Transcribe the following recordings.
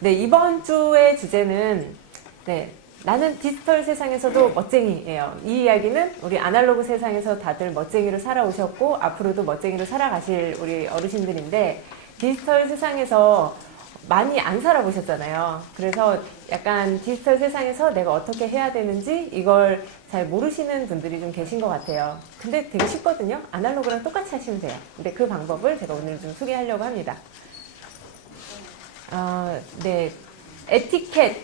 네, 이번 주의 주제는 네, 나는 디지털 세상에서도 멋쟁이예요. 이 이야기는 우리 아날로그 세상에서 다들 멋쟁이로 살아오셨고 앞으로도 멋쟁이로 살아가실 우리 어르신들인데 디지털 세상에서 많이 안 살아보셨잖아요. 그래서 약간 디지털 세상에서 내가 어떻게 해야 되는지 이걸 잘 모르시는 분들이 좀 계신 것 같아요. 근데 되게 쉽거든요. 아날로그랑 똑같이 하시면 돼요. 근데 그 방법을 제가 오늘 좀 소개하려고 합니다. 네, 에티켓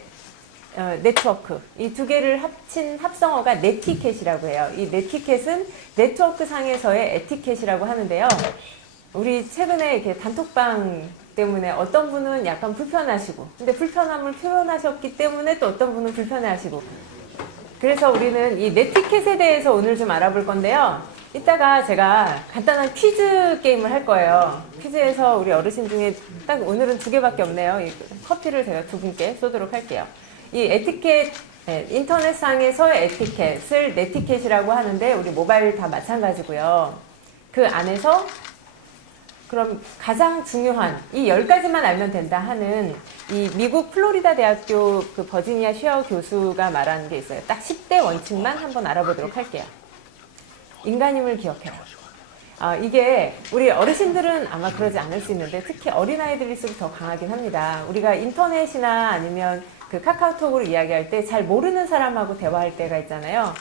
네트워크 이 두 개를 합친 합성어가 네티켓이라고 해요. 이 네티켓은 네트워크 상에서의 에티켓이라고 하는데요. 우리 최근에 이렇게 단톡방 때문에 어떤 분은 약간 불편하시고 근데 불편함을 표현하셨기 때문에 또 어떤 분은 불편해하시고 그래서 우리는 이 네티켓에 대해서 오늘 좀 알아볼 건데요. 이따가 제가 간단한 퀴즈 게임을 할 거예요. 퀴즈에서 우리 어르신 중에 딱 오늘은 2개밖에 없네요. 이 커피를 제가 2분께 쏘도록 할게요. 이 에티켓 인터넷상에서의 에티켓을 네티켓이라고 하는데 우리 모바일 다 마찬가지고요. 그 안에서 그럼 가장 중요한 이 10가지만 알면 된다 하는 이 미국 플로리다 대학교 그 버지니아 쉐어 교수가 말하는 게 있어요. 딱 10대 원칙만 한번 알아보도록 할게요. 인간임을 기억해라. 이게 우리 어르신들은 아마 그러지 않을 수 있는데 특히 어린아이들일수록 더 강하긴 합니다. 우리가 인터넷이나 아니면 그 카카오톡으로 이야기할 때 잘 모르는 사람하고 대화할 때가 있잖아요.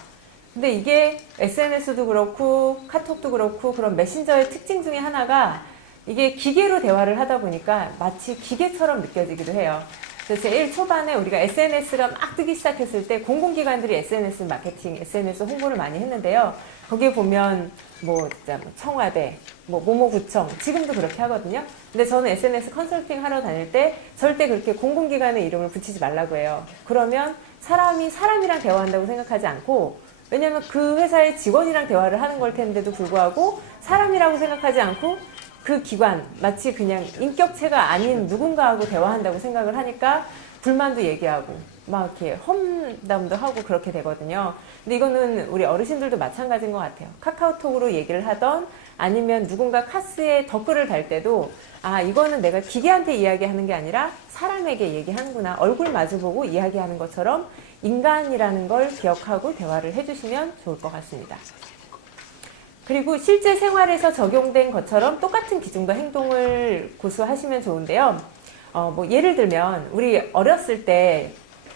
근데 이게 SNS도 그렇고 카톡도 그렇고 그런 메신저의 특징 중에 하나가 이게 기계로 대화를 하다 보니까 마치 기계처럼 느껴지기도 해요. 그래서 제일 초반에 우리가 SNS가 막 뜨기 시작했을 때 공공기관들이 SNS 마케팅, SNS 홍보를 많이 했는데요. 거기에 보면 진짜 청와대, 모모구청 지금도 그렇게 하거든요. 근데 저는 SNS 컨설팅 하러 다닐 때 절대 그렇게 공공기관의 이름을 붙이지 말라고 해요. 그러면 사람이 사람이랑 대화한다고 생각하지 않고 왜냐면 그 회사의 직원이랑 대화를 하는 걸 텐데도 불구하고 사람이라고 생각하지 않고 그 기관 마치 그냥 인격체가 아닌 누군가하고 대화한다고 생각을 하니까 불만도 얘기하고 막 이렇게 험담도 하고 그렇게 되거든요. 근데 이거는 우리 어르신들도 마찬가지인 것 같아요. 카카오톡으로 얘기를 하던 아니면 누군가 카스에 댓글을 달 때도 이거는 내가 기계한테 이야기하는 게 아니라 사람에게 얘기하는구나. 얼굴 마주보고 이야기하는 것처럼 인간이라는 걸 기억하고 대화를 해주시면 좋을 것 같습니다. 그리고 실제 생활에서 적용된 것처럼 똑같은 기준과 행동을 고수하시면 좋은데요. 예를 들면 우리 어렸을 때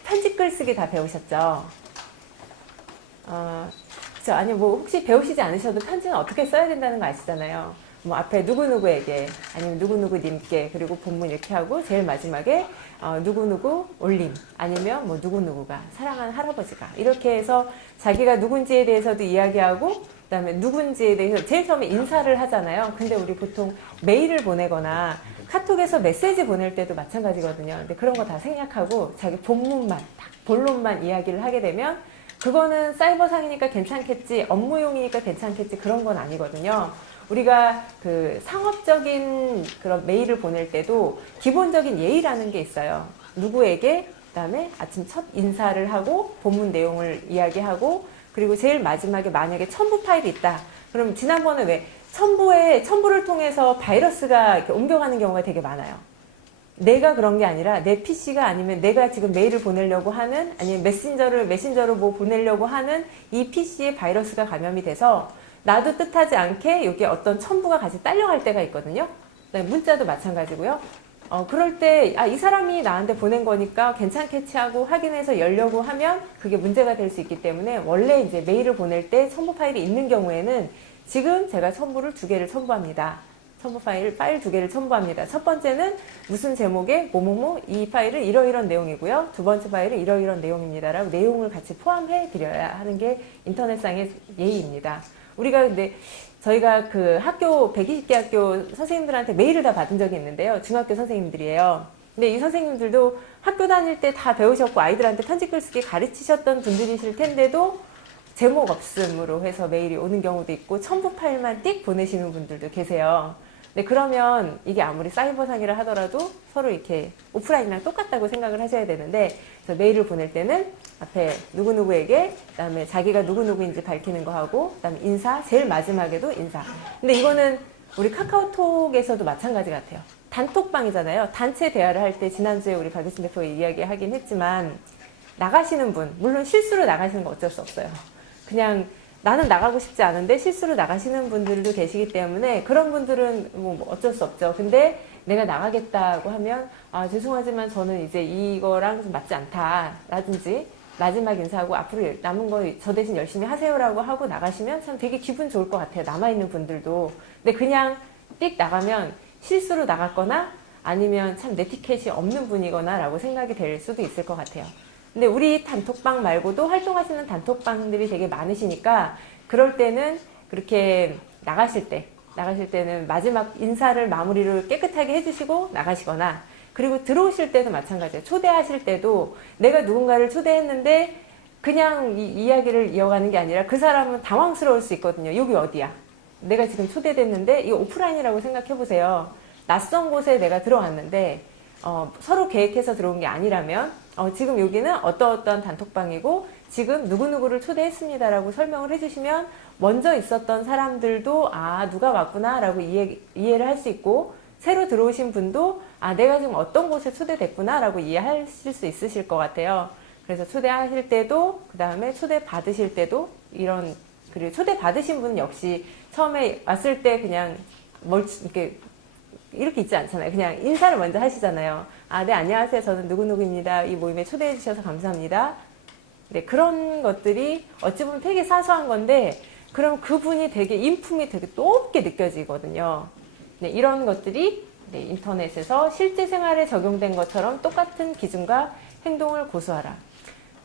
편지 글쓰기 다 배우셨죠? 그쵸? 아니 혹시 배우시지 않으셔도 편지는 어떻게 써야 된다는 거 아시잖아요. 앞에 누구누구에게 아니면 누구누구님께 그리고 본문 이렇게 하고 제일 마지막에 누구누구 올림 아니면 누구누구가 사랑하는 할아버지가 이렇게 해서 자기가 누군지에 대해서도 이야기하고 그 다음에 누군지에 대해서 제일 처음에 인사를 하잖아요. 근데 우리 보통 메일을 보내거나 카톡에서 메시지 보낼 때도 마찬가지거든요. 근데 그런 거 다 생략하고 자기 본문만 딱 본론만 이야기를 하게 되면 그거는 사이버상이니까 괜찮겠지 업무용이니까 괜찮겠지 그런 건 아니거든요. 우리가 그 상업적인 그런 메일을 보낼 때도 기본적인 예의라는 게 있어요. 누구에게 그다음에 아침 첫 인사를 하고 본문 내용을 이야기하고 그리고 제일 마지막에 만약에 첨부 파일이 있다. 그럼 지난번에 왜 첨부를 통해서 바이러스가 이렇게 옮겨가는 경우가 되게 많아요. 내가 그런 게 아니라 내 PC가 아니면 내가 지금 메일을 보내려고 하는 아니면 메신저로 보내려고 하는 이 PC에 바이러스가 감염이 돼서 나도 뜻하지 않게 여기 어떤 첨부가 같이 딸려갈 때가 있거든요. 문자도 마찬가지고요. 그럴 때 이 사람이 나한테 보낸 거니까 괜찮겠지 하고 확인해서 열려고 하면 그게 문제가 될 수 있기 때문에 원래 이제 메일을 보낼 때 첨부 파일이 있는 경우에는 지금 제가 첨부를 2개를 첨부합니다. 첨부 파일 2개를 첨부합니다. 첫 번째는 무슨 제목의 이 파일은 이러이런 내용이고요. 두 번째 파일은 이러이런 내용입니다. 라고 내용을 같이 포함해 드려야 하는 게 인터넷상의 예의입니다. 우리가 근데 저희가 그 학교 120개 학교 선생님들한테 메일을 다 받은 적이 있는데요. 중학교 선생님들이에요. 근데 이 선생님들도 학교 다닐 때 다 배우셨고 아이들한테 편지 글쓰기 가르치셨던 분들이실 텐데도 제목 없음으로 해서 메일이 오는 경우도 있고 첨부 파일만 띡 보내시는 분들도 계세요. 네, 그러면 이게 아무리 사이버상이라 하더라도 서로 이렇게 오프라인이랑 똑같다고 생각을 하셔야 되는데 그래서 메일을 보낼 때는 앞에 누구누구에게 그다음에 자기가 누구누구인지 밝히는 거 하고 그다음에 인사 제일 마지막에도 인사. 근데 이거는 우리 카카오톡에서도 마찬가지 같아요. 단톡방이잖아요. 단체 대화를 할 때 지난주에 우리 박유신 대표가 이야기하긴 했지만 나가시는 분, 물론 실수로 나가시는 거 어쩔 수 없어요. 그냥 나는 나가고 싶지 않은데 실수로 나가시는 분들도 계시기 때문에 그런 분들은 뭐 어쩔 수 없죠. 근데 내가 나가겠다고 하면 아 죄송하지만 저는 이제 이거랑 좀 맞지 않다 라든지 마지막 인사하고 앞으로 남은 거 저 대신 열심히 하세요라고 하고 나가시면 참 되게 기분 좋을 것 같아요. 남아있는 분들도. 근데 그냥 띡 나가면 실수로 나갔거나 아니면 참 네티켓이 없는 분이거나 라고 생각이 될 수도 있을 것 같아요. 근데 우리 단톡방 말고도 활동하시는 단톡방들이 되게 많으시니까 그럴 때는 그렇게 나가실 때는 마지막 인사를 마무리를 깨끗하게 해주시고 나가시거나 그리고 들어오실 때도 마찬가지예요. 초대하실 때도 내가 누군가를 초대했는데 그냥 이야기를 이어가는 게 아니라 그 사람은 당황스러울 수 있거든요. 여기 어디야? 내가 지금 초대됐는데 이거 오프라인이라고 생각해 보세요. 낯선 곳에 내가 들어왔는데 서로 계획해서 들어온 게 아니라면 지금 여기는 어떤 단톡방이고 지금 누구누구를 초대했습니다라고 설명을 해주시면 먼저 있었던 사람들도 아 누가 왔구나 라고 이해를 할 수 있고 새로 들어오신 분도 아 내가 지금 어떤 곳에 초대됐구나 라고 이해하실 수 있으실 것 같아요. 그래서 초대하실 때도 그 다음에 초대 받으실 때도 그리고 초대 받으신 분은 역시 처음에 왔을 때 그냥 이렇게 있지 않잖아요. 그냥 인사를 먼저 하시잖아요. 아, 네, 안녕하세요. 저는 누구누구입니다. 이 모임에 초대해 주셔서 감사합니다. 네, 그런 것들이 어찌 보면 되게 사소한 건데, 그럼 그분이 되게 인품이 되게 높게 느껴지거든요. 네, 이런 것들이 인터넷에서 실제 생활에 적용된 것처럼 똑같은 기준과 행동을 고수하라.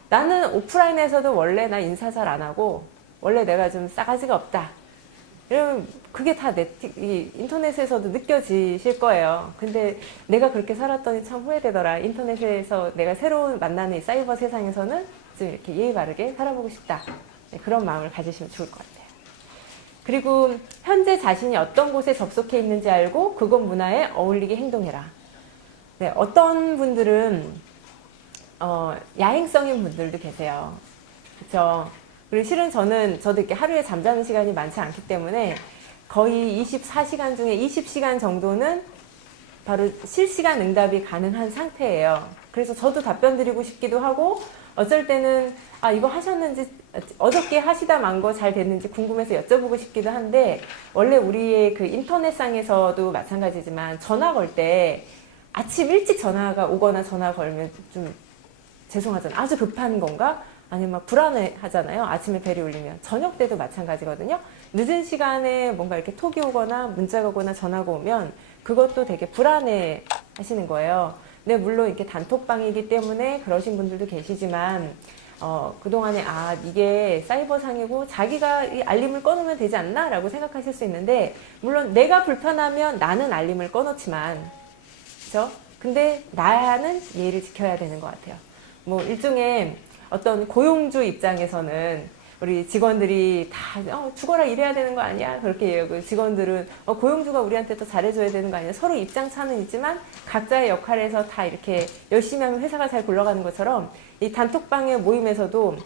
나는 오프라인에서도 원래 나 인사 잘 안 하고, 원래 내가 좀 싸가지가 없다. 이러면 그게 다 인터넷에서도 느껴지실 거예요. 근데 내가 그렇게 살았더니 참 후회되더라. 인터넷에서 내가 새로운 만나는 이 사이버 세상에서는 좀 이렇게 예의 바르게 살아보고 싶다. 네, 그런 마음을 가지시면 좋을 것 같아요. 그리고 현재 자신이 어떤 곳에 접속해 있는지 알고 그곳 문화에 어울리게 행동해라. 네, 어떤 분들은 야행성인 분들도 계세요. 그렇죠? 그리고 실은 저도 이렇게 하루에 잠자는 시간이 많지 않기 때문에 거의 24시간 중에 20시간 정도는 바로 실시간 응답이 가능한 상태예요. 그래서 저도 답변 드리고 싶기도 하고 어쩔 때는 아 이거 하셨는지 어저께 하시다 만 거 잘 됐는지 궁금해서 여쭤보고 싶기도 한데 원래 우리의 그 인터넷상에서도 마찬가지지만 전화 걸 때 아침 일찍 전화가 오거나 전화 걸면 좀 죄송하잖아요. 아주 급한 건가? 아니면 막 불안해 하잖아요. 아침에 벨이 울리면. 저녁 때도 마찬가지거든요. 늦은 시간에 뭔가 이렇게 톡이 오거나 문자가 오거나 전화가 오면 그것도 되게 불안해 하시는 거예요. 근데 물론 이렇게 단톡방이기 때문에 그러신 분들도 계시지만 그동안에 아 이게 사이버상이고 자기가 이 알림을 꺼놓으면 되지 않나? 라고 생각하실 수 있는데 물론 내가 불편하면 나는 알림을 꺼놓지만 그렇죠? 근데 나는 예의를 지켜야 되는 것 같아요. 뭐 일종의 어떤 고용주 입장에서는 우리 직원들이 다 죽어라 일해야 되는 거 아니야? 그렇게 얘기하고 직원들은 고용주가 우리한테 더 잘해줘야 되는 거 아니야? 서로 입장 차는 있지만 각자의 역할에서 다 이렇게 열심히 하면 회사가 잘 굴러가는 것처럼 이 단톡방의 모임에서도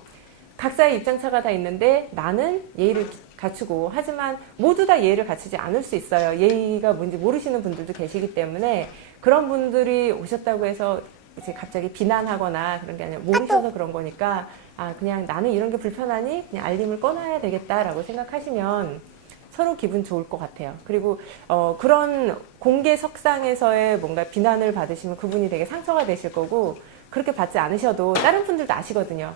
각자의 입장 차가 다 있는데 나는 예의를 갖추고 하지만 모두 다 예의를 갖추지 않을 수 있어요. 예의가 뭔지 모르시는 분들도 계시기 때문에 그런 분들이 오셨다고 해서 이제 갑자기 비난하거나 그런 게 아니라 모르셔서 그런 거니까 아 그냥 나는 이런 게 불편하니 그냥 알림을 꺼놔야 되겠다라고 생각하시면 서로 기분 좋을 것 같아요. 그리고 그런 공개석상에서의 뭔가 비난을 받으시면 그분이 되게 상처가 되실 거고 그렇게 받지 않으셔도 다른 분들도 아시거든요.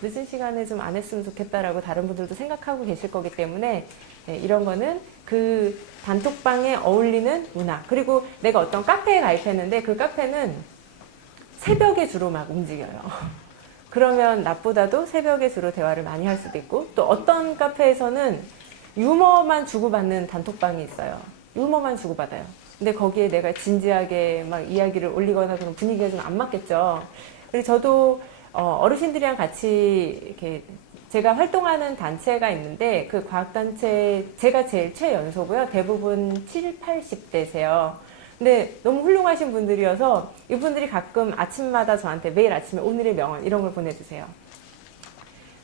늦은 시간에 좀 안 했으면 좋겠다라고 다른 분들도 생각하고 계실 거기 때문에 네, 이런 거는 그 단톡방에 어울리는 문화 그리고 내가 어떤 카페에 가입했는데 그 카페는 새벽에 주로 막 움직여요. 그러면 낮보다도 새벽에 주로 대화를 많이 할 수도 있고 또 어떤 카페에서는 유머만 주고받는 단톡방이 있어요. 유머만 주고받아요. 근데 거기에 내가 진지하게 막 이야기를 올리거나 그런 분위기가 좀 안 맞겠죠. 그리고 저도 어르신들이랑 같이 이렇게 제가 활동하는 단체가 있는데 그 과학단체 제가 제일 최연소고요. 대부분 7, 80대세요. 근데 너무 훌륭하신 분들이어서 이분들이 가끔 아침마다 저한테 매일 아침에 오늘의 명언 이런 걸 보내주세요.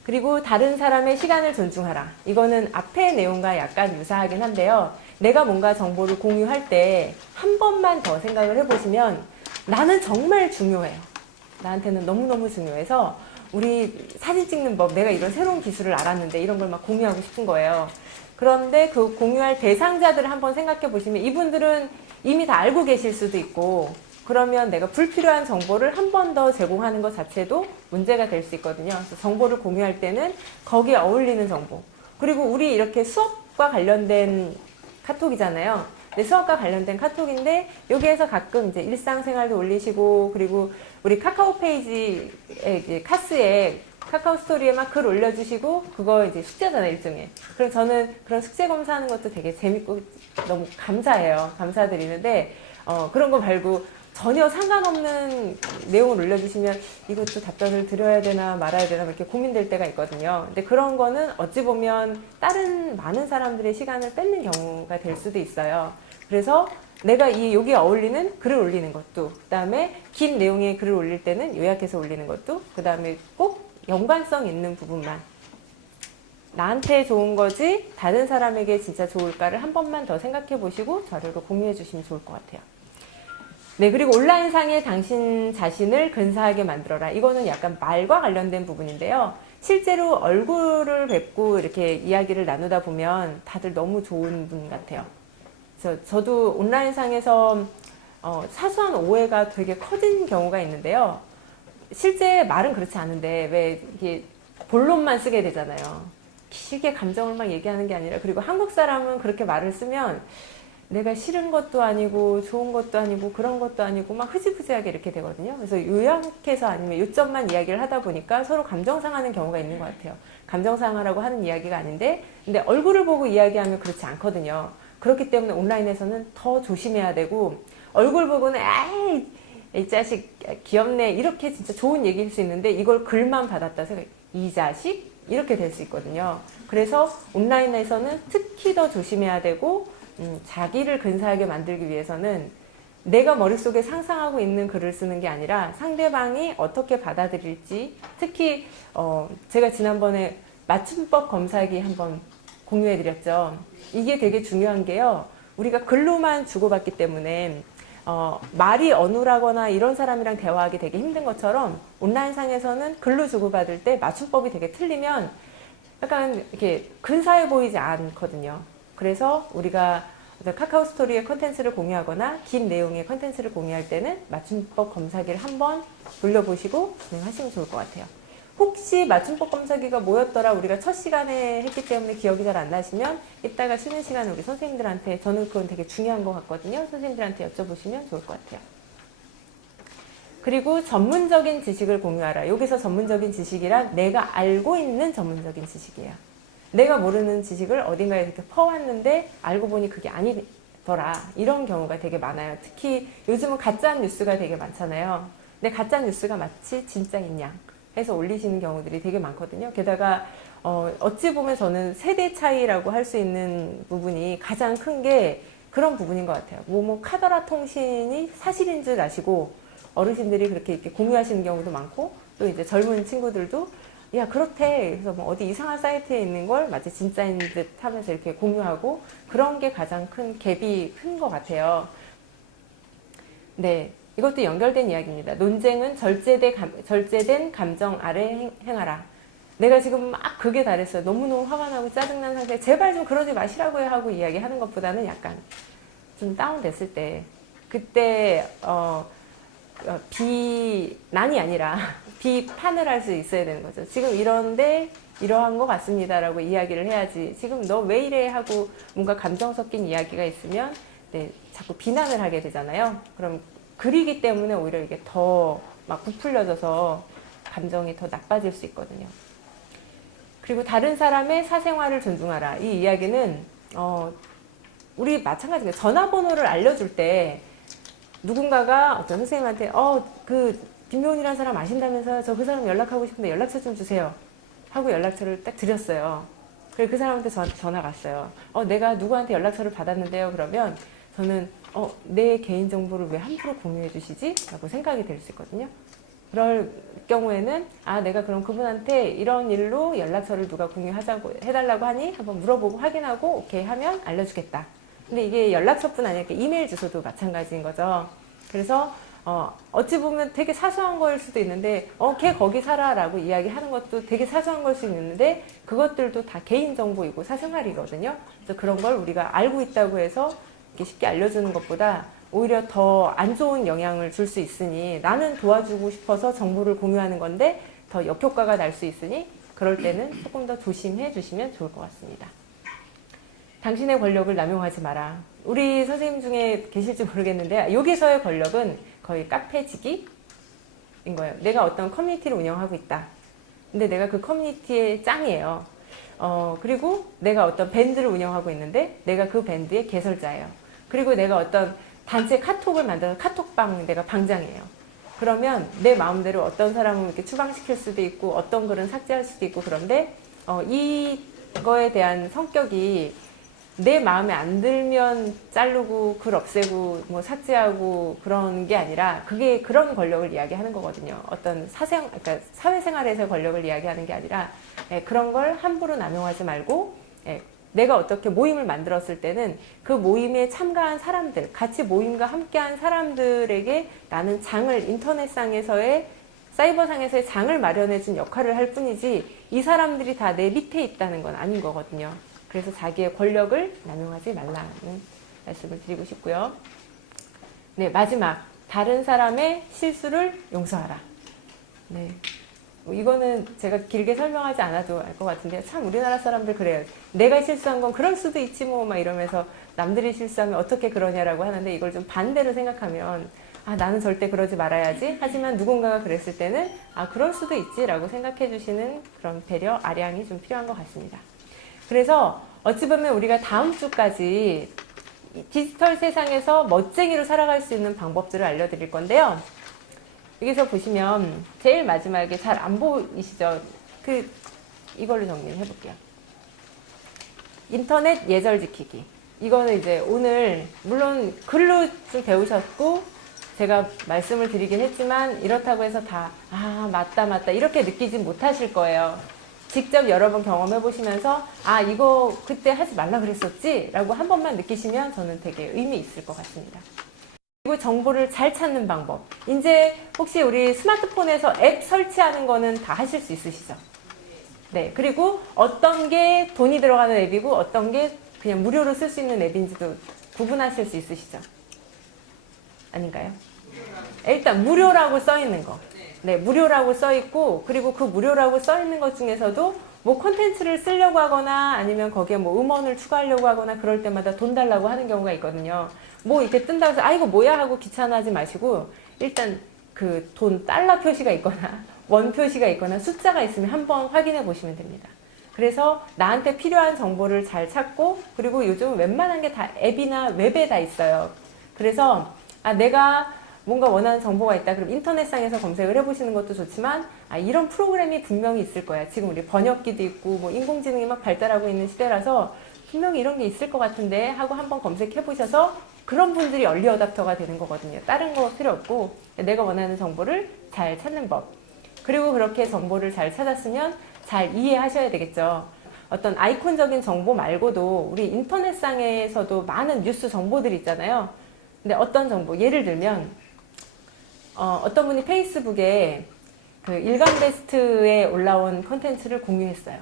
그리고 다른 사람의 시간을 존중하라. 이거는 앞의 내용과 약간 유사하긴 한데요. 내가 뭔가 정보를 공유할 때 한 번만 더 생각을 해보시면 나는 정말 중요해요. 나한테는 너무너무 중요해서 우리 사진 찍는 법, 내가 이런 새로운 기술을 알았는데 이런 걸 막 공유하고 싶은 거예요. 그런데 그 공유할 대상자들을 한번 생각해 보시면 이분들은 이미 다 알고 계실 수도 있고, 그러면 내가 불필요한 정보를 한 번 더 제공하는 것 자체도 문제가 될 수 있거든요. 그래서 정보를 공유할 때는 거기에 어울리는 정보. 그리고 우리 이렇게 수업과 관련된 카톡이잖아요. 네, 수업과 관련된 카톡인데 여기에서 가끔 이제 일상생활도 올리시고, 그리고 우리 카카오 페이지에 이제 카스에 카카오 스토리에 막 글 올려주시고, 그거 이제 숙제잖아요, 일종의. 그래서 저는 그런 숙제 검사하는 것도 되게 재밌고 너무 감사해요. 감사드리는데 그런 거 말고 전혀 상관없는 내용을 올려주시면 이것도 답변을 드려야 되나 말아야 되나 이렇게 고민될 때가 있거든요. 근데 그런 거는 어찌 보면 다른 많은 사람들의 시간을 뺏는 경우가 될 수도 있어요. 그래서 내가 여기에 어울리는 글을 올리는 것도, 그 다음에 긴 내용의 글을 올릴 때는 요약해서 올리는 것도, 그 다음에 꼭 연관성 있는 부분만, 나한테 좋은 거지 다른 사람에게 진짜 좋을까를 한 번만 더 생각해 보시고 자료를 공유해 주시면 좋을 것 같아요. 네, 그리고 온라인상에 당신 자신을 근사하게 만들어라. 이거는 약간 말과 관련된 부분인데요. 실제로 얼굴을 뵙고 이렇게 이야기를 나누다 보면 다들 너무 좋은 분 같아요. 그래서 저도 온라인상에서 사소한 오해가 되게 커진 경우가 있는데요. 실제 말은 그렇지 않은데 왜 이게 본론만 쓰게 되잖아요. 길게 감정을 막 얘기하는 게 아니라, 그리고 한국 사람은 그렇게 말을 쓰면 내가 싫은 것도 아니고 좋은 것도 아니고 그런 것도 아니고 막 흐지부지하게 이렇게 되거든요. 그래서 요약해서 아니면 요점만 이야기를 하다 보니까 서로 감정 상하는 경우가 있는 것 같아요. 감정 상하라고 하는 이야기가 아닌데, 근데 얼굴을 보고 이야기하면 그렇지 않거든요. 그렇기 때문에 온라인에서는 더 조심해야 되고, 얼굴 보고는 아이 이 자식 귀엽네 이렇게 진짜 좋은 얘기일 수 있는데, 이걸 글만 받았다 생각, 이 자식 이렇게 될 수 있거든요. 그래서 온라인에서는 특히 더 조심해야 되고, 자기를 근사하게 만들기 위해서는 내가 머릿속에 상상하고 있는 글을 쓰는 게 아니라 상대방이 어떻게 받아들일지, 특히 제가 지난번에 맞춤법 검사기 한번 공유해 드렸죠. 이게 되게 중요한 게요. 우리가 글로만 주고받기 때문에 말이 어눌하거나 이런 사람이랑 대화하기 되게 힘든 것처럼 온라인상에서는 글로 주고받을 때 맞춤법이 되게 틀리면 약간 이렇게 근사해 보이지 않거든요. 그래서 우리가 카카오 스토리의 컨텐츠를 공유하거나 긴 내용의 컨텐츠를 공유할 때는 맞춤법 검사기를 한번 돌려보시고 진행하시면 좋을 것 같아요. 혹시 맞춤법 검사기가 뭐였더라 우리가 첫 시간에 했기 때문에 기억이 잘 안 나시면 이따가 쉬는 시간에 우리 선생님들한테, 저는 그건 되게 중요한 것 같거든요. 선생님들한테 여쭤보시면 좋을 것 같아요. 그리고 전문적인 지식을 공유하라. 여기서 전문적인 지식이란 내가 알고 있는 전문적인 지식이에요. 내가 모르는 지식을 어딘가에 이렇게 퍼왔는데 알고 보니 그게 아니더라. 이런 경우가 되게 많아요. 특히 요즘은 가짜 뉴스가 되게 많잖아요. 근데 가짜 뉴스가 마치 진짜인 양 해서 올리시는 경우들이 되게 많거든요. 게다가 어찌 보면 저는 세대 차이라고 할 수 있는 부분이 가장 큰 게 그런 부분인 것 같아요. 카더라 통신이 사실인 줄 아시고 어르신들이 그렇게 이렇게 공유하시는 경우도 많고, 또 이제 젊은 친구들도 야 그렇대, 그래서 뭐 어디 이상한 사이트에 있는 걸 마치 진짜인 듯 하면서 이렇게 공유하고, 그런 게 가장 큰 갭이 큰 것 같아요. 네, 이것도 연결된 이야기입니다. 논쟁은 절제된 감정 아래 행하라. 내가 지금 막 극에 달했어요. 너무너무 화가 나고 짜증난 상태에 제발 좀 그러지 마시라고요 하고 이야기하는 것보다는 약간 좀 다운됐을 때, 그때 비난이 아니라 비판을 할 수 있어야 되는 거죠. 지금 이런데 이러한 것 같습니다라고 이야기를 해야지, 지금 너 왜 이래 하고 뭔가 감정 섞인 이야기가 있으면 네, 자꾸 비난을 하게 되잖아요. 그럼 글이기 때문에 오히려 이게 더 막 부풀려져서 감정이 더 나빠질 수 있거든요. 그리고 다른 사람의 사생활을 존중하라. 이 이야기는 우리 마찬가지예요. 전화번호를 알려줄 때 누군가가 어떤 선생님한테 그 김효은이라는 사람 아신다면서요? 저 그 사람 연락하고 싶은데 연락처 좀 주세요 하고 연락처를 딱 드렸어요. 그래서 그 사람한테 전화가 왔어요. 내가 누구한테 연락처를 받았는데요. 그러면 저는 내 개인정보를 왜 함부로 공유해 주시지? 라고 생각이 될 수 있거든요. 그럴 경우에는 내가 그럼 그분한테 이런 일로 연락처를 누가 공유하자고 해달라고 하니 한번 물어보고 확인하고 오케이 하면 알려주겠다. 근데 이게 연락처뿐 아니라 이메일 주소도 마찬가지인 거죠. 그래서 어찌 보면 되게 사소한 거일 수도 있는데 걔 거기 살아라고 이야기하는 것도 되게 사소한 걸 수 있는데 그것들도 다 개인정보이고 사생활이거든요. 그래서 그런 걸 우리가 알고 있다고 해서 이렇게 쉽게 알려주는 것보다 오히려 더 안 좋은 영향을 줄 수 있으니 나는 도와주고 싶어서 정보를 공유하는 건데 더 역효과가 날 수 있으니 그럴 때는 조금 더 조심해 주시면 좋을 것 같습니다. 당신의 권력을 남용하지 마라. 우리 선생님 중에 계실지 모르겠는데 여기서의 권력은 거의 카페지기인 거예요. 내가 어떤 커뮤니티를 운영하고 있다. 근데 내가 그 커뮤니티의 짱이에요. 그리고 내가 어떤 밴드를 운영하고 있는데 내가 그 밴드의 개설자예요. 그리고 내가 어떤 단체 카톡을 만들어서 카톡방 내가 방장이에요. 그러면 내 마음대로 어떤 사람은 이렇게 추방시킬 수도 있고 어떤 글은 삭제할 수도 있고 그런데 이거에 대한 성격이 내 마음에 안 들면 자르고 글 없애고 뭐 삭제하고 그런 게 아니라 그게 그런 권력을 이야기하는 거거든요. 어떤 그러니까 사회생활에서의 권력을 이야기하는 게 아니라 그런 걸 함부로 남용하지 말고 내가 어떻게 모임을 만들었을 때는 그 모임에 참가한 사람들, 같이 모임과 함께한 사람들에게 나는 인터넷상에서의 사이버상에서의 장을 마련해준 역할을 할 뿐이지 이 사람들이 다 내 밑에 있다는 건 아닌 거거든요. 그래서 자기의 권력을 남용하지 말라는 말씀을 드리고 싶고요. 네, 마지막. 다른 사람의 실수를 용서하라. 네. 이거는 제가 길게 설명하지 않아도 알 것 같은데요. 참 우리나라 사람들 그래요. 내가 실수한 건 그럴 수도 있지 뭐 막 이러면서 남들이 실수하면 어떻게 그러냐라고 하는데 이걸 좀 반대로 생각하면 나는 절대 그러지 말아야지. 하지만 누군가가 그랬을 때는 그럴 수도 있지 라고 생각해 주시는 그런 배려, 아량이 좀 필요한 것 같습니다. 그래서 어찌 보면 우리가 다음 주까지 디지털 세상에서 멋쟁이로 살아갈 수 있는 방법들을 알려드릴 건데요. 여기서 보시면 제일 마지막에 잘 안 보이시죠? 이걸로 정리해 볼게요. 인터넷 예절 지키기. 이거는 이제 오늘 물론 글로 좀 배우셨고 제가 말씀을 드리긴 했지만 이렇다고 해서 다 맞다 이렇게 느끼진 못하실 거예요. 직접 여러 번 경험해 보시면서 이거 그때 하지 말라 그랬었지 라고 한 번만 느끼시면 저는 되게 의미 있을 것 같습니다. 그리고 정보를 잘 찾는 방법. 이제 혹시 우리 스마트폰에서 앱 설치하는 거는 다 하실 수 있으시죠? 네. 그리고 어떤 게 돈이 들어가는 앱이고 어떤 게 그냥 무료로 쓸 수 있는 앱인지도 구분하실 수 있으시죠? 아닌가요? 일단 무료라고 써 있는 거. 네, 무료라고 써 있고 그리고 그 무료라고 써 있는 것 중에서도 뭐 콘텐츠를 쓰려고 하거나 아니면 거기에 뭐 음원을 추가하려고 하거나 그럴 때마다 돈 달라고 하는 경우가 있거든요. 뭐 이렇게 뜬다고 해서 이거 뭐야 하고 귀찮아하지 마시고 일단 그 돈 달러 표시가 있거나 원 표시가 있거나 숫자가 있으면 한번 확인해 보시면 됩니다. 그래서 나한테 필요한 정보를 잘 찾고 그리고 요즘 웬만한 게 다 앱이나 웹에 다 있어요. 그래서 내가 뭔가 원하는 정보가 있다. 그럼 인터넷상에서 검색을 해보시는 것도 좋지만 이런 프로그램이 분명히 있을 거야. 지금 우리 번역기도 있고 뭐 인공지능이 막 발달하고 있는 시대라서 분명히 이런 게 있을 것 같은데 하고 한번 검색해 보셔서 그런 분들이 얼리 어답터가 되는 거거든요. 다른 거 필요 없고 내가 원하는 정보를 잘 찾는 법. 그리고 그렇게 정보를 잘 찾았으면 잘 이해하셔야 되겠죠. 어떤 아이콘적인 정보 말고도 우리 인터넷상에서도 많은 뉴스 정보들이 있잖아요. 근데 어떤 정보, 예를 들면 어떤 분이 페이스북에 그 일간베스트에 올라온 콘텐츠를 공유했어요.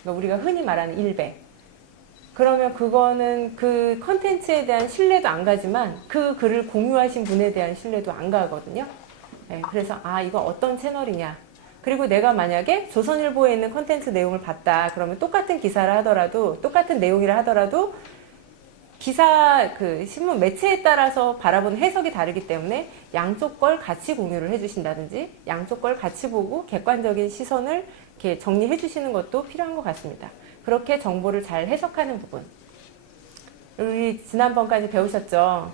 그러니까 우리가 흔히 말하는 일배. 그러면 그거는 그 콘텐츠에 대한 신뢰도 안 가지만 그 글을 공유하신 분에 대한 신뢰도 안 가거든요. 네, 그래서 이거 어떤 채널이냐. 그리고 내가 만약에 조선일보에 있는 콘텐츠 내용을 봤다. 그러면 똑같은 기사를 하더라도 똑같은 내용이라 하더라도 기사 신문 매체에 따라서 바라보는 해석이 다르기 때문에 양쪽 걸 같이 공유를 해주신다든지 양쪽 걸 같이 보고 객관적인 시선을 이렇게 정리해 주시는 것도 필요한 것 같습니다. 그렇게 정보를 잘 해석하는 부분. 우리 지난번까지 배우셨죠?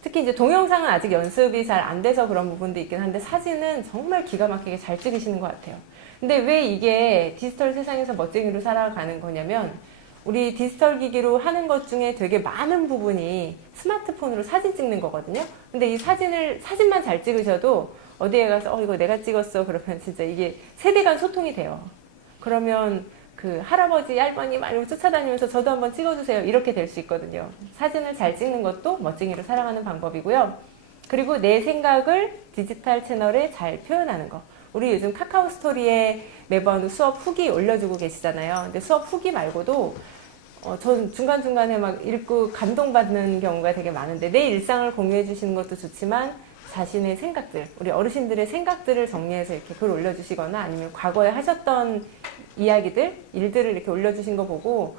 특히 이제 동영상은 아직 연습이 잘 안 돼서 그런 부분도 있긴 한데 사진은 정말 기가 막히게 잘 찍으시는 것 같아요. 근데 왜 이게 디지털 세상에서 멋쟁이로 살아가는 거냐면 우리 디지털 기기로 하는 것 중에 되게 많은 부분이 스마트폰으로 사진 찍는 거거든요. 근데 이 사진만 잘 찍으셔도 어디에 가서 이거 내가 찍었어 그러면 진짜 이게 세대 간 소통이 돼요. 그러면 그 할아버지, 할머니 막 이러고 쫓아다니면서 저도 한번 찍어주세요. 이렇게 될 수 있거든요. 사진을 잘 찍는 것도 멋쟁이로 살아가는 방법이고요. 그리고 내 생각을 디지털 채널에 잘 표현하는 거. 우리 요즘 카카오 스토리에 매번 수업 후기 올려주고 계시잖아요. 근데 수업 후기 말고도 전 중간중간에 막 읽고 감동받는 경우가 되게 많은데 내 일상을 공유해 주시는 것도 좋지만 자신의 생각들, 우리 어르신들의 생각들을 정리해서 이렇게 글 올려주시거나 아니면 과거에 하셨던 이야기들, 일들을 이렇게 올려주신 거 보고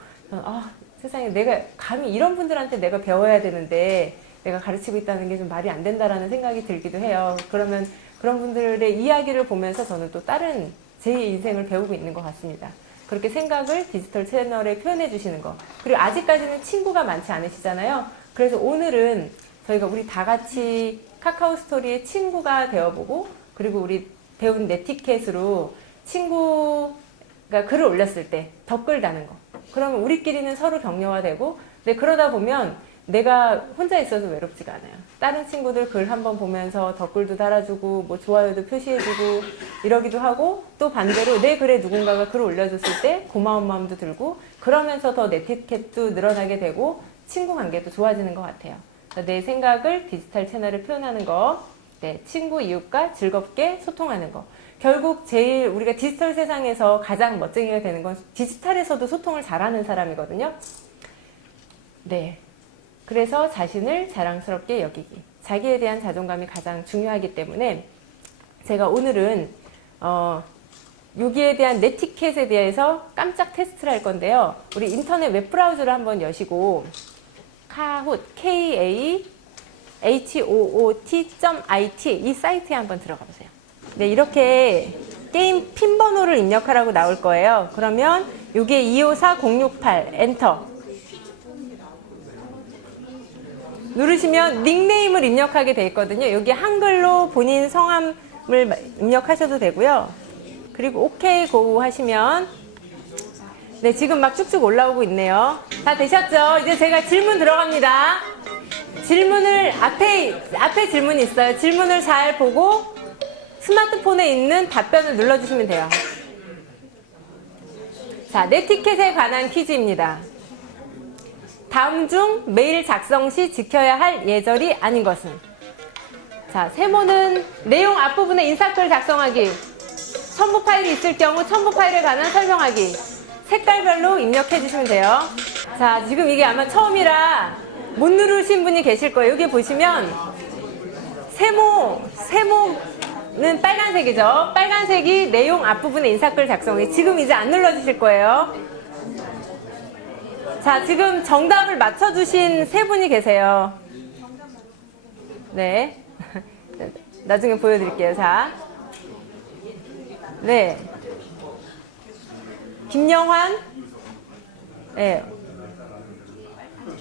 세상에 내가 감히 이런 분들한테 내가 배워야 되는데 내가 가르치고 있다는 게 좀 말이 안 된다라는 생각이 들기도 해요. 그러면 그런 분들의 이야기를 보면서 저는 또 다른 제 인생을 배우고 있는 것 같습니다. 그렇게 생각을 디지털 채널에 표현해 주시는 거. 그리고 아직까지는 친구가 많지 않으시잖아요. 그래서 오늘은 저희가 우리 다 같이 카카오 스토리에 친구가 되어보고 그리고 우리 배운 네티켓으로 친구가 글을 올렸을 때 댓글 다는 거. 그러면 우리끼리는 서로 격려가 되고 근데 그러다 보면 내가 혼자 있어도 외롭지가 않아요. 다른 친구들 글 한번 보면서 댓글도 달아주고 뭐 좋아요도 표시해주고 이러기도 하고 또 반대로 내 글에 누군가가 글을 올려줬을 때 고마운 마음도 들고 그러면서 더 네티켓도 늘어나게 되고 친구 관계도 좋아지는 것 같아요. 내 생각을 디지털 채널에 표현하는 거, 네, 친구, 이웃과 즐겁게 소통하는 거. 결국 제일 우리가 디지털 세상에서 가장 멋쟁이가 되는 건 디지털에서도 소통을 잘하는 사람이거든요. 네. 그래서 자신을 자랑스럽게 여기기. 자기에 대한 자존감이 가장 중요하기 때문에 제가 오늘은 여기에 대한 네티켓에 대해서 깜짝 테스트를 할 건데요. 우리 인터넷 웹브라우저를 한번 여시고 카호ot, KAHOOT.IT 이 사이트에 한번 들어가 보세요. 네, 이렇게 게임 핀 번호를 입력하라고 나올 거예요. 그러면 이게 254068 엔터 누르시면 닉네임을 입력하게 돼 있거든요. 여기 한글로 본인 성함을 입력하셔도 되고요. 그리고 오케이 고 하시면 네, 지금 막 쭉쭉 올라오고 있네요. 다 되셨죠? 이제 제가 질문 들어갑니다. 질문을 앞에 질문이 있어요. 질문을 잘 보고 스마트폰에 있는 답변을 눌러주시면 돼요. 자, 네티켓에 관한 퀴즈입니다. 다음 중 메일 작성 시 지켜야 할 예절이 아닌 것은? 자, 세모는 내용 앞부분에 인사글 작성하기, 첨부 파일이 있을 경우 첨부 파일에 관한 설명하기, 색깔별로 입력해 주시면 돼요. 자, 지금 이게 아마 처음이라 못 누르신 분이 계실 거예요. 여기 보시면 세모는 빨간색이죠. 빨간색이 내용 앞부분에 인사글 작성하기. 지금 이제 안 눌러주실 거예요. 자, 지금 정답을 맞춰주신 세 분이 계세요. 네. 나중에 보여드릴게요. 자. 네. 김영환. 네.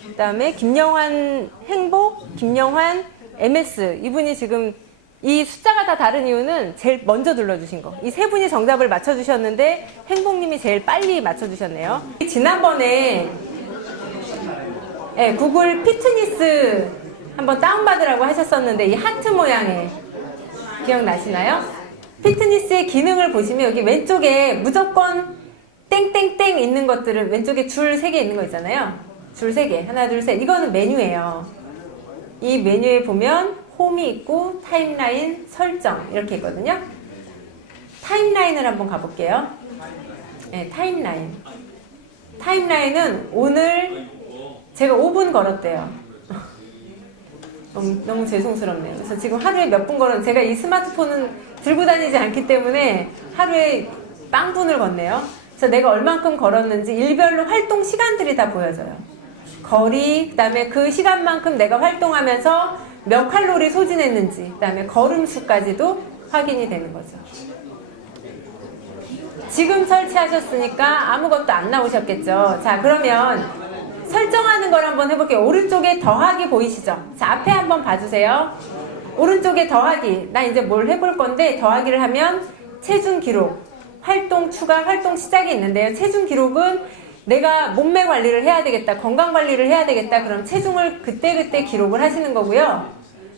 그 다음에 김영환 행복, 김영환 MS. 이분이 지금 이 숫자가 다 다른 이유는 제일 먼저 눌러주신 거. 이 세 분이 정답을 맞춰주셨는데 행복님이 제일 빨리 맞춰주셨네요. 지난번에 네, 구글 피트니스 한번 다운받으라고 하셨었는데 이 하트 모양의 기억나시나요? 피트니스의 기능을 보시면 여기 왼쪽에 무조건 땡땡땡 있는 것들은 왼쪽에 줄 3개 있는 거 있잖아요. 줄 3개. 하나, 둘, 셋. 이거는 메뉴예요. 이 메뉴에 보면 홈이 있고 타임라인, 설정 이렇게 있거든요. 타임라인을 한번 가볼게요. 네, 타임라인. 타임라인은 오늘 제가 5분 걸었대요. 너무 죄송스럽네요. 그래서 지금 하루에 몇 분 걸었는데 제가 이 스마트폰은 들고 다니지 않기 때문에 하루에 빵분을 걷네요. 그래서 내가 얼만큼 걸었는지 일별로 활동 시간들이 다 보여져요. 거리, 그 다음에 그 시간만큼 내가 활동하면서 몇 칼로리 소진했는지, 그 다음에 걸음 수까지도 확인이 되는 거죠. 지금 설치하셨으니까 아무것도 안 나오셨겠죠. 자, 그러면 설정하는 걸 한번 해볼게요. 오른쪽에 더하기 보이시죠? 자, 앞에 한번 봐주세요. 오른쪽에 더하기. 나 이제 뭘 해볼 건데 더하기를 하면 체중 기록, 활동 추가, 활동 시작이 있는데요. 체중 기록은 내가 몸매 관리를 해야 되겠다, 건강 관리를 해야 되겠다, 그럼 체중을 그때그때 기록을 하시는 거고요.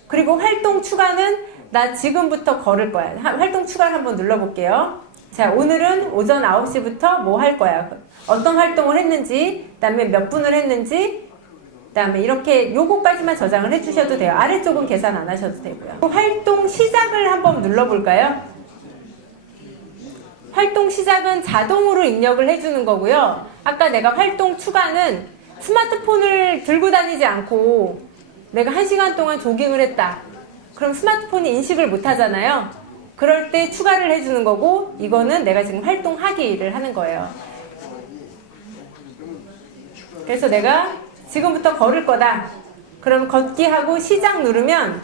그리고 활동 추가는 나 지금부터 걸을 거야. 활동 추가를 한번 눌러볼게요. 자, 오늘은 오전 9시부터 뭐 할 거야? 어떤 활동을 했는지, 그 다음에 몇 분을 했는지, 그 다음에 이렇게 요거까지만 저장을 해주셔도 돼요. 아래쪽은 계산 안 하셔도 되고요. 활동 시작을 한번 눌러볼까요? 활동 시작은 자동으로 입력을 해주는 거고요. 아까 내가 활동 추가는 스마트폰을 들고 다니지 않고 내가 1시간 동안 조깅을 했다. 그럼 스마트폰이 인식을 못 하잖아요. 그럴 때 추가를 해주는 거고, 이거는 내가 지금 활동하기를 하는 거예요. 그래서 내가 지금부터 걸을 거다. 그럼 걷기 하고 시작 누르면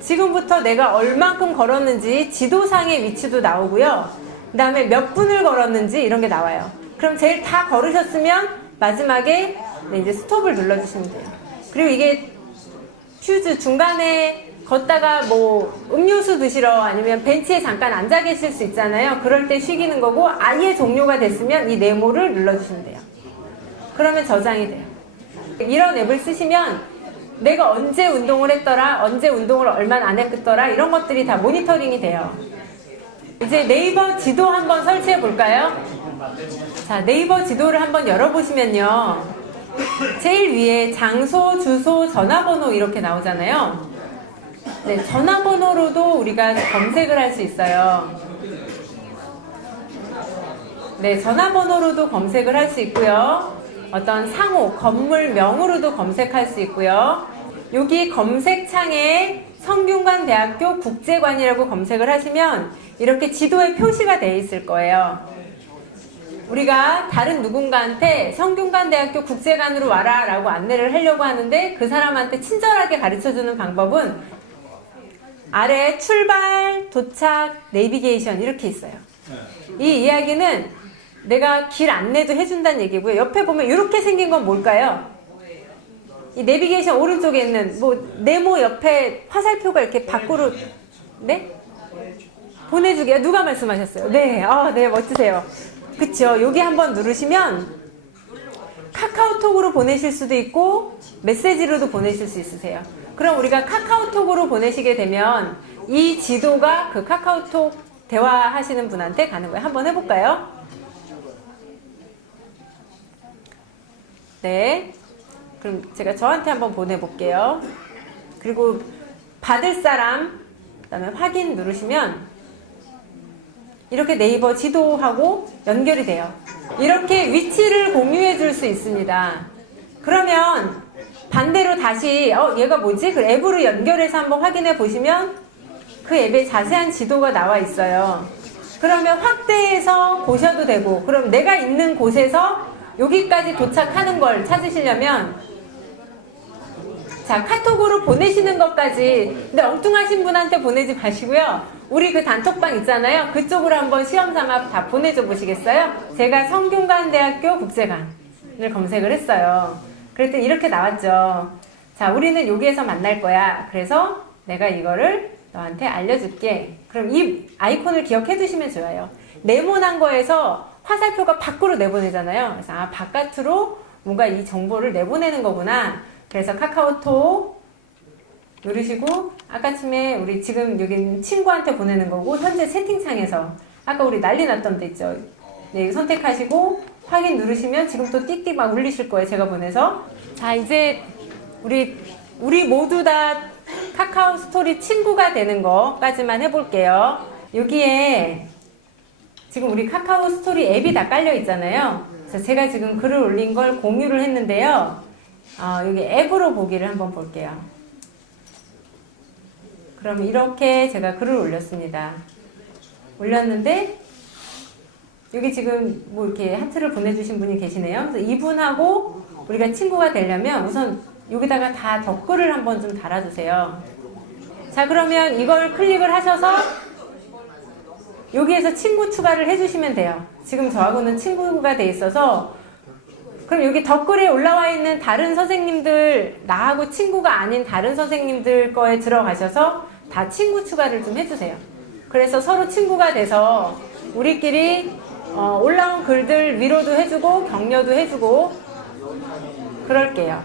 지금부터 내가 얼만큼 걸었는지 지도상의 위치도 나오고요. 그 다음에 몇 분을 걸었는지 이런 게 나와요. 그럼 제일 다 걸으셨으면 마지막에 이제 스톱을 눌러주시면 돼요. 그리고 이게 휴즈 중간에 걷다가 뭐 음료수 드시러 아니면 벤치에 잠깐 앉아 계실 수 있잖아요. 그럴 때 쉬기는 거고, 아예 종료가 됐으면 이 네모를 눌러주시면 돼요. 그러면 저장이 돼요. 이런 앱을 쓰시면 내가 언제 운동을 했더라, 언제 운동을 얼마나 안 했더라, 이런 것들이 다 모니터링이 돼요. 이제 네이버 지도 한번 설치해 볼까요? 자, 네이버 지도를 한번 열어보시면요. 제일 위에 장소, 주소, 전화번호 이렇게 나오잖아요. 네, 전화번호로도 우리가 검색을 할 수 있어요. 네, 전화번호로도 검색을 할 수 있고요. 어떤 상호, 건물명으로도 검색할 수 있고요. 여기 검색창에 성균관대학교 국제관이라고 검색을 하시면 이렇게 지도에 표시가 되어 있을 거예요. 우리가 다른 누군가한테 성균관대학교 국제관으로 와라 라고 안내를 하려고 하는데, 그 사람한테 친절하게 가르쳐주는 방법은 아래 출발, 도착, 내비게이션 이렇게 있어요. 이 이야기는 내가 길 안내도 해준다는 얘기고요. 옆에 보면 이렇게 생긴 건 뭘까요? 이 내비게이션 오른쪽에 있는 뭐 네모 옆에 화살표가 이렇게 밖으로, 네? 보내주게요. 누가 말씀하셨어요? 네, 네, 멋지세요. 그쵸? 여기 한번 누르시면 카카오톡으로 보내실 수도 있고 메시지로도 보내실 수 있으세요. 그럼 우리가 카카오톡으로 보내시게 되면 이 지도가 그 카카오톡 대화하시는 분한테 가는 거예요. 한번 해볼까요? 네. 그럼 제가 저한테 한번 보내볼게요. 그리고 받을 사람, 그 다음에 확인 누르시면 이렇게 네이버 지도하고 연결이 돼요. 이렇게 위치를 공유해 줄 수 있습니다. 그러면 반대로 다시 얘가 뭐지? 그 앱으로 연결해서 한번 확인해 보시면 그 앱에 자세한 지도가 나와 있어요. 그러면 확대해서 보셔도 되고, 그럼 내가 있는 곳에서 여기까지 도착하는 걸 찾으시려면, 자, 카톡으로 보내시는 것까지, 근데 엉뚱하신 분한테 보내지 마시고요. 우리 그 단톡방 있잖아요. 그쪽으로 한번 시험삼아 다 보내줘 보시겠어요? 제가 성균관대학교 국제관을 검색을 했어요. 그랬더니 이렇게 나왔죠. 자, 우리는 여기에서 만날 거야. 그래서 내가 이거를 너한테 알려줄게. 그럼 이 아이콘을 기억해 두시면 좋아요. 네모난 거에서 화살표가 밖으로 내보내잖아요. 그래서 바깥으로 뭔가 이 정보를 내보내는 거구나. 그래서 카카오톡 누르시고, 아까쯤에 우리 지금 여기는 친구한테 보내는 거고, 현재 채팅창에서 아까 우리 난리 났던 데 있죠. 네, 선택하시고 확인 누르시면 지금 또 띡띡 막 울리실 거예요. 제가 보내서. 자, 이제 우리 모두 다 카카오 스토리 친구가 되는 거까지만 해볼게요. 여기에 지금 우리 카카오 스토리 앱이 다 깔려 있잖아요. 그래서 제가 지금 글을 올린 걸 공유를 했는데요. 여기 앱으로 보기를 한번 볼게요. 그럼 이렇게 제가 글을 올렸습니다. 올렸는데 여기 지금 뭐 이렇게 하트를 보내주신 분이 계시네요. 그래서 이분하고 우리가 친구가 되려면 우선 여기다가 다 댓글을 한번 좀 달아주세요. 자, 그러면 이걸 클릭을 하셔서 여기에서 친구 추가를 해주시면 돼요. 지금 저하고는 친구가 돼 있어서, 그럼 여기 댓글에 올라와 있는 다른 선생님들, 나하고 친구가 아닌 다른 선생님들 거에 들어가셔서 다 친구 추가를 좀 해주세요. 그래서 서로 친구가 돼서 우리끼리 올라온 글들 위로도 해주고 격려도 해주고 그럴게요.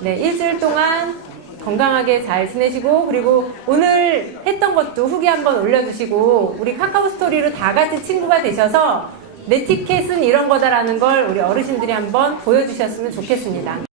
네, 일주일 동안 건강하게 잘 지내시고, 그리고 오늘 했던 것도 후기 한번 올려주시고, 우리 카카오 스토리로 다 같이 친구가 되셔서 네티켓은 이런 거다라는 걸 우리 어르신들이 한번 보여주셨으면 좋겠습니다.